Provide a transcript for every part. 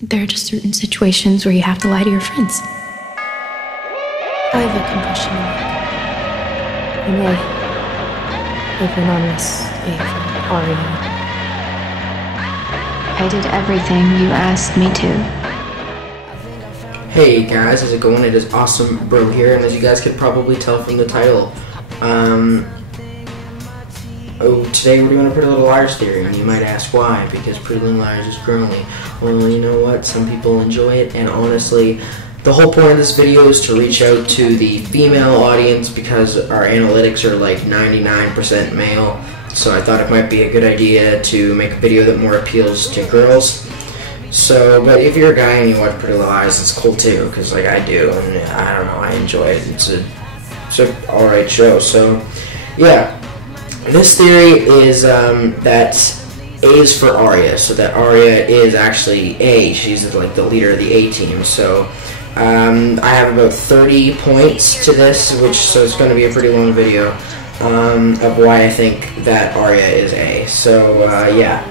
There are just certain situations where you have to lie to your friends. I have a concussion. You may have been on this A for Aria. I did everything you asked me to. Hey guys, how's it going? It is Awesome Bro here, and as you guys could probably tell from the title, today we're doing a Pretty Little Liars theory, and you might ask why, because Pretty Little Liars is girly. Well, you know what? Some people enjoy it, and honestly, the whole point of this video is to reach out to the female audience because our analytics are like 99% male, so I thought it might be a good idea to make a video that more appeals to girls. So, but if you're a guy and you watch Pretty Little Liars, it's cool too, because like I do, and I don't know, I enjoy it. It's an alright show. So, yeah, this theory is that A is for Aria, so that Aria is actually A. She's like the leader of the A team. So, I have about 30 points to this, so it's going to be a pretty long video of why I think that Aria is A. So, yeah.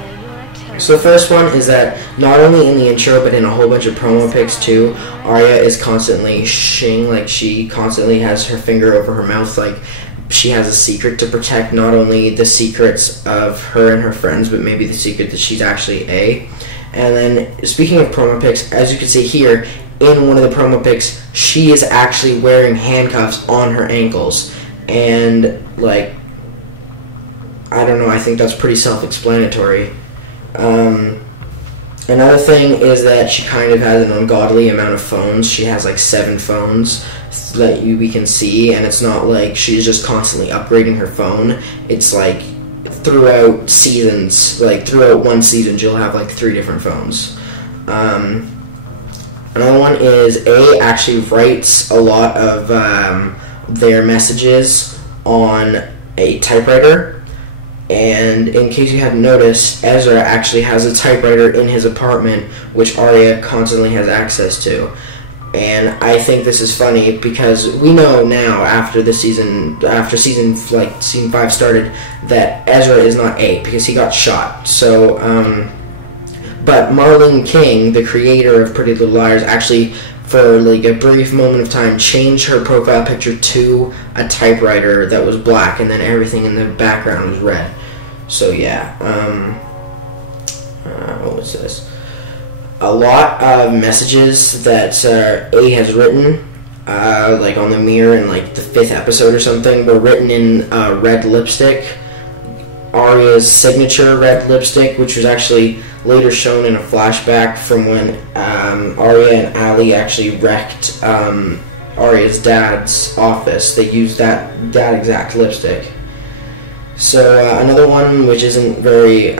So the first one is that not only in the intro but in a whole bunch of promo pics too, Aria is constantly shing, like she constantly has her finger over her mouth, like she has a secret to protect, not only the secrets of her and her friends, but maybe the secret that she's actually A. And then speaking of promo pics, as you can see here, in one of the promo pics, she is actually wearing handcuffs on her ankles. And like, I don't know, I think that's pretty self-explanatory. Another thing is that she kind of has an ungodly amount of phones. She has like 7 phones that we can see, and it's not like she's just constantly upgrading her phone. It's like throughout seasons, like throughout one season, she'll have like 3 different phones. Another one is A actually writes a lot of their messages on a typewriter. And in case you hadn't noticed, Ezra actually has a typewriter in his apartment, which Aria constantly has access to. And I think this is funny because we know now after season 5 started, that Ezra is not A because he got shot. So, but Marlene King, the creator of Pretty Little Liars, actually, for like a brief moment of time, changed her profile picture to a typewriter that was black, and then everything in the background was red. So yeah, what was this? A lot of messages that A has written, like on the mirror in like the 5th episode or something, were written in red lipstick. Aria's signature red lipstick, which was actually later shown in a flashback from when Aria and Ali actually wrecked Aria's dad's office. They used that exact lipstick. So another one which isn't very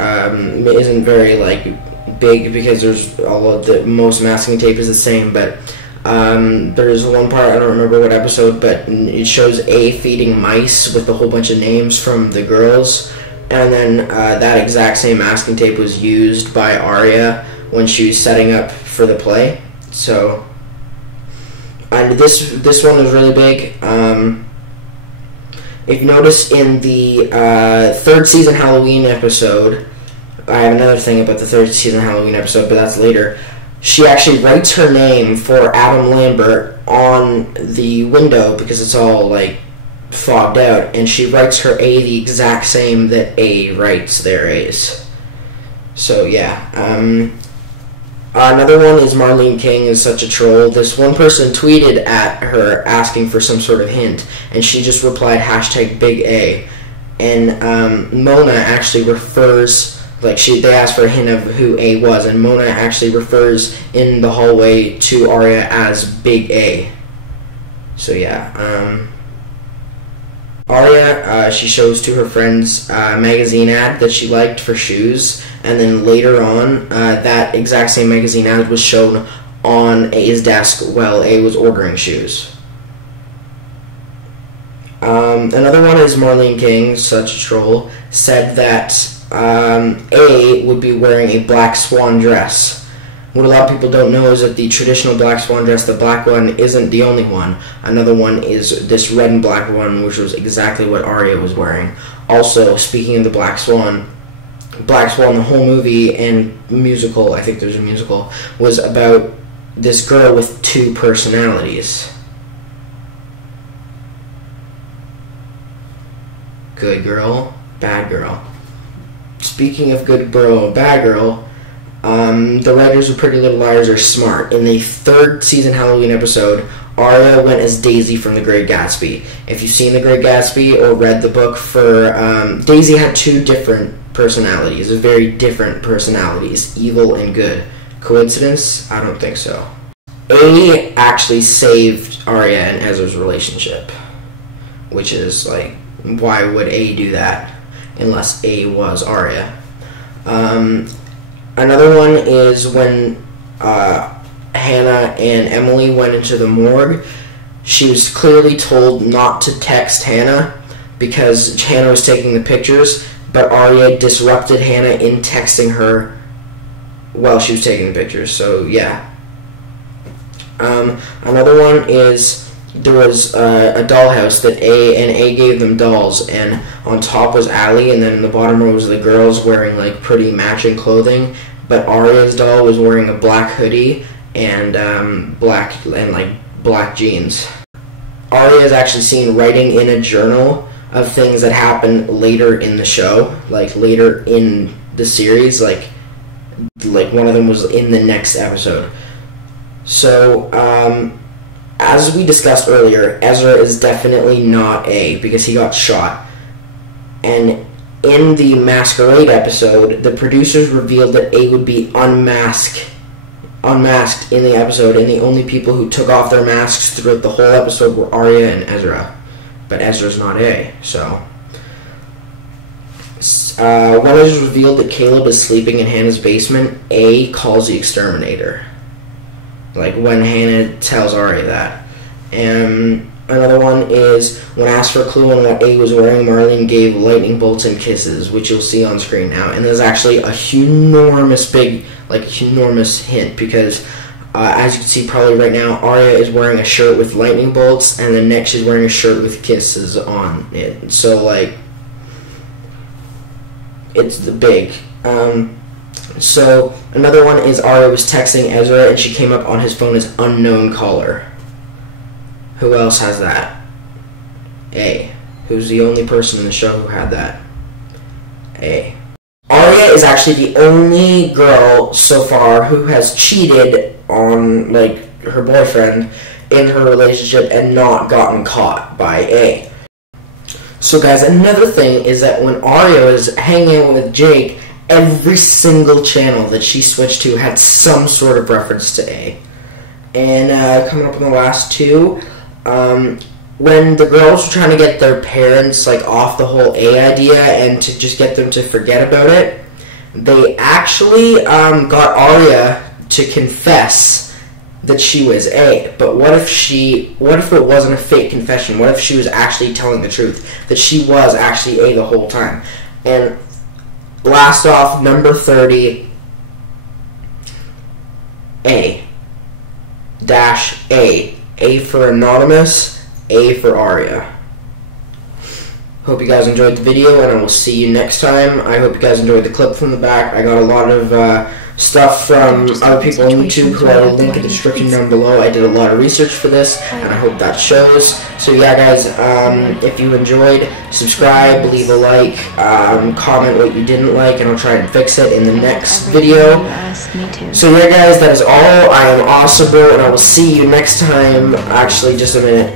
like big because there's all of the most masking tape is the same, but there's one part, I don't remember what episode, but it shows A feeding mice with a whole bunch of names from the girls. And then that exact same masking tape was used by Aria when she was setting up for the play. So, and this one was really big. If you notice in the 3rd season Halloween episode, I have another thing about the 3rd season Halloween episode, but that's later. She actually writes her name for Adam Lambert on the window because it's all like fogged out, and she writes her A the exact same that A writes their A's. So yeah, another one is Marlene King is such a troll. This one person tweeted at her asking for some sort of hint, and she just replied #BigA. And Mona actually refers, like they asked for a hint of who A was, and Mona actually refers in the hallway to Aria as Big A. So yeah, Aria, she shows to her friends a magazine ad that she liked for shoes, and then later on, that exact same magazine ad was shown on A's desk while A was ordering shoes. Another one is Marlene King, such a troll, said that A would be wearing a black swan dress. What a lot of people don't know is that the traditional black swan dress, the black one, isn't the only one. Another one is this red and black one, which was exactly what Aria was wearing. Also, speaking of the black swan, Black Swan, the whole movie and musical, I think there's a musical, was about this girl with two personalities. Good girl, bad girl. Speaking of good girl and bad girl, the writers of Pretty Little Liars are smart. In the 3rd season Halloween episode, Aria went as Daisy from The Great Gatsby. If you've seen The Great Gatsby or read the book for... Daisy had 2 different personalities, very different personalities, evil and good. Coincidence? I don't think so. A actually saved Aria and Ezra's relationship, which is like, why would A do that unless A was Aria? Another one is when Hannah and Emily went into the morgue. She was clearly told not to text Hannah because Hannah was taking the pictures, but Aria disrupted Hannah in texting her while she was taking the pictures. So yeah. Another one is there was a dollhouse that A gave them dolls, and on top was Allie, and then in the bottom row was the girls wearing like pretty matching clothing, but Aria's doll was wearing a black hoodie and black jeans. Aria is actually seen writing in a journal of things that happened later in the show, like later in the series, like one of them was in the next episode. So, as we discussed earlier, Ezra is definitely not A because he got shot. And in the Masquerade episode, the producers revealed that A would be unmasked in the episode, and the only people who took off their masks throughout the whole episode were Aria and Ezra. But Ezra's not A, so... when it was revealed that Caleb is sleeping in Hannah's basement, A calls the exterminator. Like when Hannah tells Aria that. And another one is when asked for a clue on what A was wearing, Marlene gave lightning bolts and kisses, which you'll see on screen now. And there's actually a enormous hint because as you can see probably right now, Aria is wearing a shirt with lightning bolts, and then next she's wearing a shirt with kisses on it. So like, it's the big. So, another one is Aria was texting Ezra and she came up on his phone as unknown caller. Who else has that? A. Who's the only person in the show who had that? A. Aria is actually the only girl so far who has cheated on, like, her boyfriend in her relationship and not gotten caught by A. So, guys, another thing is that when Aria was hanging out with Jake, every single channel that she switched to had some sort of reference to A. And coming up in the last 2, when the girls were trying to get their parents like off the whole A idea and to just get them to forget about it, they actually got Aria to confess that she was A. But what if it wasn't a fake confession? What if she was actually telling the truth, that she was actually A the whole time? And last off, number 30, A. A for anonymous, A for Aria. Hope you guys enjoyed the video, and I will see you next time. I hope you guys enjoyed the clip from the back. I got a lot of stuff from other people on YouTube who I will link in the description down below. I did a lot of research for this, and I hope that shows. So yeah, guys, if you enjoyed, subscribe, leave a like, comment what you didn't like, and I'll try and fix it in the next video. So yeah, guys, that is all. I am awesome, and I will see you next time. Actually, just a minute.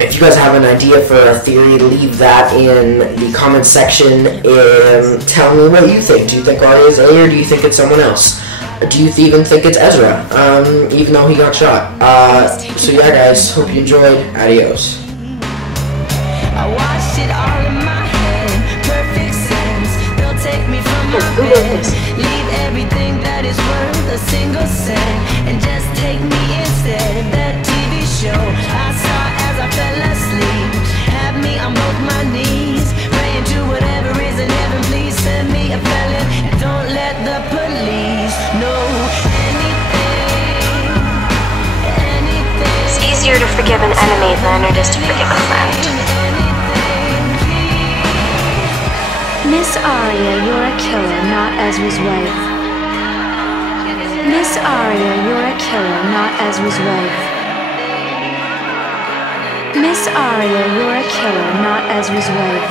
If you guys have an idea for a theory, leave that in the comment section and tell me what you think. Do you think Aria is A, or do you think it's someone else? Do you even think it's Ezra, even though he got shot? So yeah, guys, hope you enjoyed. Adios. I watched it all in my head, perfect sense. They'll take me from my bed, leave everything that is worth a single cent, and just take me instead. That TV show I saw as I fell asleep had me on both my knees, praying to whatever is in heaven, please send me a felon, and don't let the police know anything. It's easier to forgive an enemy than it is to forgive a friend. Miss Aria, you're a killer, not Ezra's wife. Miss Aria, you're a killer, not Ezra's wife. Miss Aria, you're a killer, not Ezra's wife.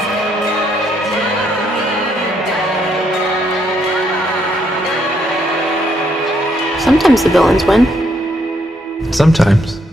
Sometimes the villains win. Sometimes.